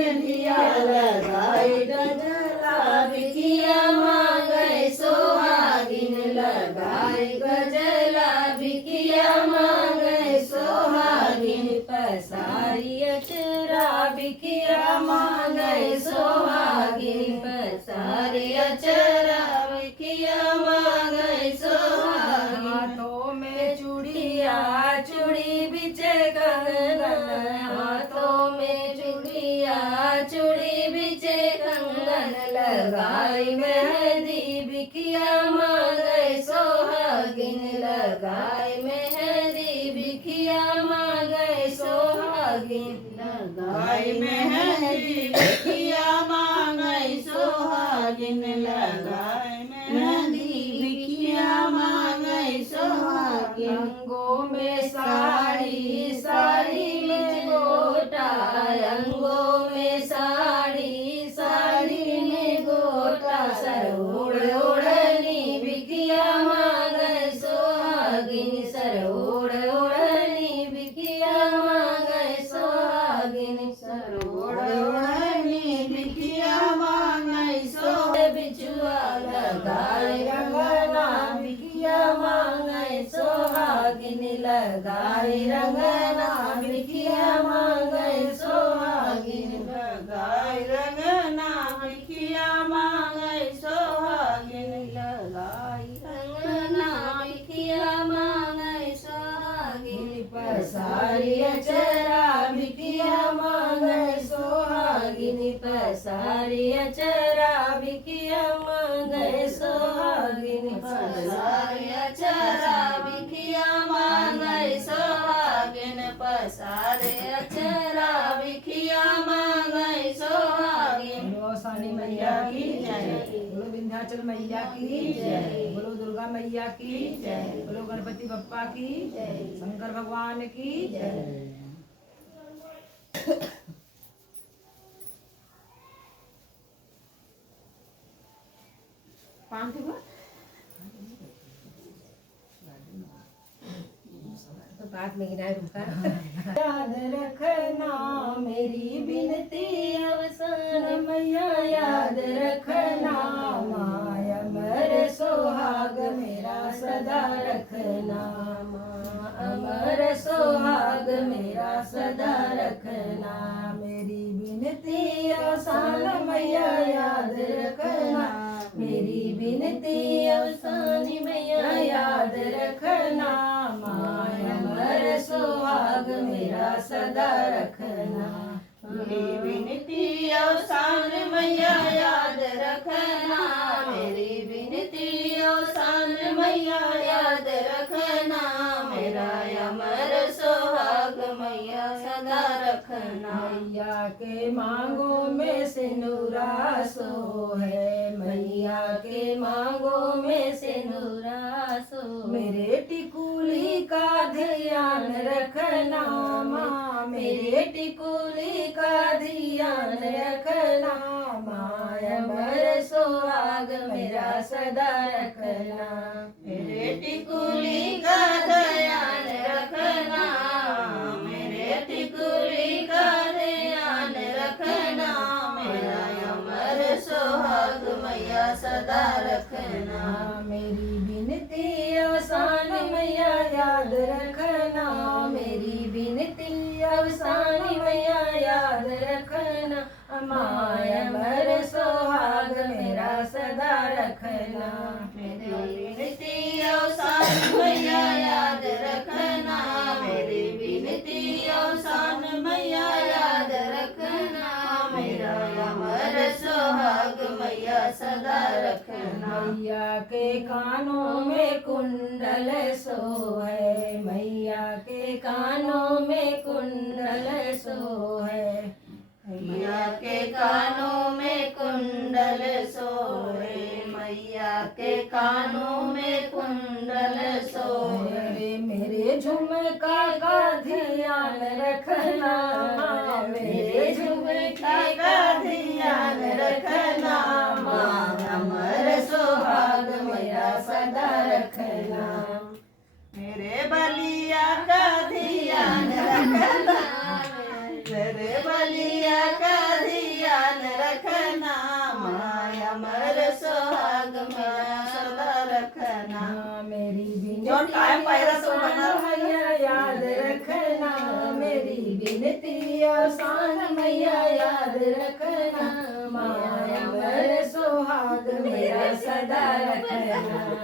बिंदिया लगाई गजला बिकिया मांगे सोहागिन लगाई गजला बिकिया मांगे सोहागिन पसारी अचरा बिकिया मांगे सोहागिन पसारी अचरा बिकिया मांगे सोहागिन हाथों में चूड़िया चूड़ी बिचे कंगन हाथों में चूड़िया चूड़ी बिचे कंगन लगाई मेहंदी बिकिया मांगे सोहागिन लगाई मेहंदी बिकिया मांगे सोहागिन लगाई मेहंदी बिकिया मांगे सोहागिन लगाई मेहंदी बिकिया मांगे सोहागिन अंगों में साड़ी साड़ी में गोटा अंगों में साड़ी साड़ी में गोटा सर ओढ़नी बिकिया मांगे सोहागिन सर ओढ़नी बिकिया मांगे सोहागिन सर ओढ़नी बिकिया मांगे सोहागिन बिचुआ लगाए रंगना बिकिया मांगे सोहागिन लगाए रंगना बिकिया मांगे सोहागिन लगाए रंगना बिकिया मांगे सोहागिन लगाए रंगना बिकिया मांगे सोहागिन पसारी अचरा बिकिया मांगे सोहागिन पसारी अचरा बिकिया मांगे सोहागिन पसारी अचरा बिकिया मांगे सोहागिन पसारे अचरा बिकिया मांगे सोहागिन बोलो सानी मैया की जय बोलो विंध्याचल मैया की जय बोलो दुर्गा मैया की जय बोलो गणपति बप्पा की जय शंकर भगवान की जय पान के बाद तो बात में गिनाए रुका याद रखना मेरी बिनती अवसान मैया याद रखना माया अमर सोहाग मेरा सदा रखना माँ अमर सोहाग मेरा सदा रखना मेरी बिनती अवसान मैया याद रखना मेरी बिनती अवसान मैया याद रखना माया अमर सोहाग मेरा सदा रखना मेरी बिनती अवसान मैया याद रखना मेरी बिनती अवसान मैया याद रखना मेरा अमर सोहाग मैया सदा रखना मैया के मांगों में सिंदूरा सो है मैया के मांगों में सिंदूरा सो मेरे टिकुली का ध्यान रखना माँ मेरे टिकुली का ध्यान रखना माँ अमर सोहाग मेरा सदा रखना मेरे टिकुली का ध्यान रखना मेरे टिकुली का ध्यान रखना मेरा अमर सोहाग मैया सदा रखना मेरी बिनती अवसान मैया याद रखना मेरी बिनती अवसान मैया याद रखना माय अमर सोहाग मेरा सदा रखना मेरी बिनती अवसान मैया याद रखना मेरी बिनती अवसान मैया याद रखना मेरा अमर सोहाग मैया सदा रखना मैया के कानों में कुंडल सो है मैया के कानों में कुंडल सो है मैया के कानों में कुंडल सोए मैया के कानों में कुंडल सोए मेरे झुमका का ध्यान रखना मेरे झुमका का ध्यान रखना माँ अमर सोहाग मेरा सदा रखना मेरे बलिया का ध्यान रखना मेरे बलिया का रखना। मेरी जोन कायम पायरा सब बना बिनती मैया याद रखना, मेरी बिनती आसान मैया याद रखना, माया अमर सुहाग मेरा सदा रखना।